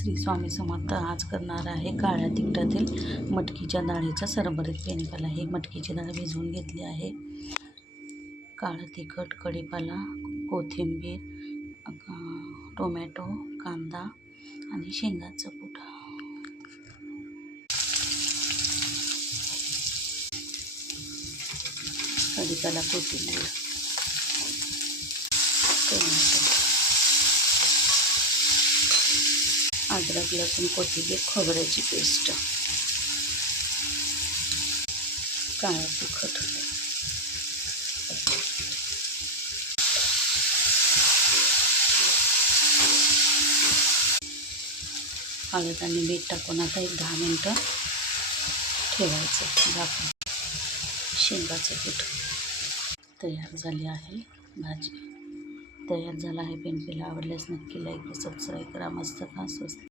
श्री स्वामी समर्थ. आज करणार आहे काळ्या तिखटातील मटकीच्या डाळीचा सरबरीत पेंडपाला. हे मटकीची डाळ भिजवून घेतली आहे. काळं तिखट, कढीपाला, कोथिंबीर, टोमॅटो, कांदा आणि शेंगाचं कूट. कढीपाला, कोथिंबीर, टोमॅटो, अद्रक, लसूण, कोथिंबीर, खोबऱ्याची पेस्ट, काळं तिखट, हळद आणि मीठ टाकून आता एक 10 मिनटं ठेवायचं झाकून. शेंगाचं कूट तयार झाली आहे. भाजी तयार झाला आहे. पेंडपाला आवडल्यास नक्की लाईक व सबस्क्राईब करा. मस्त खा, स्वस्त.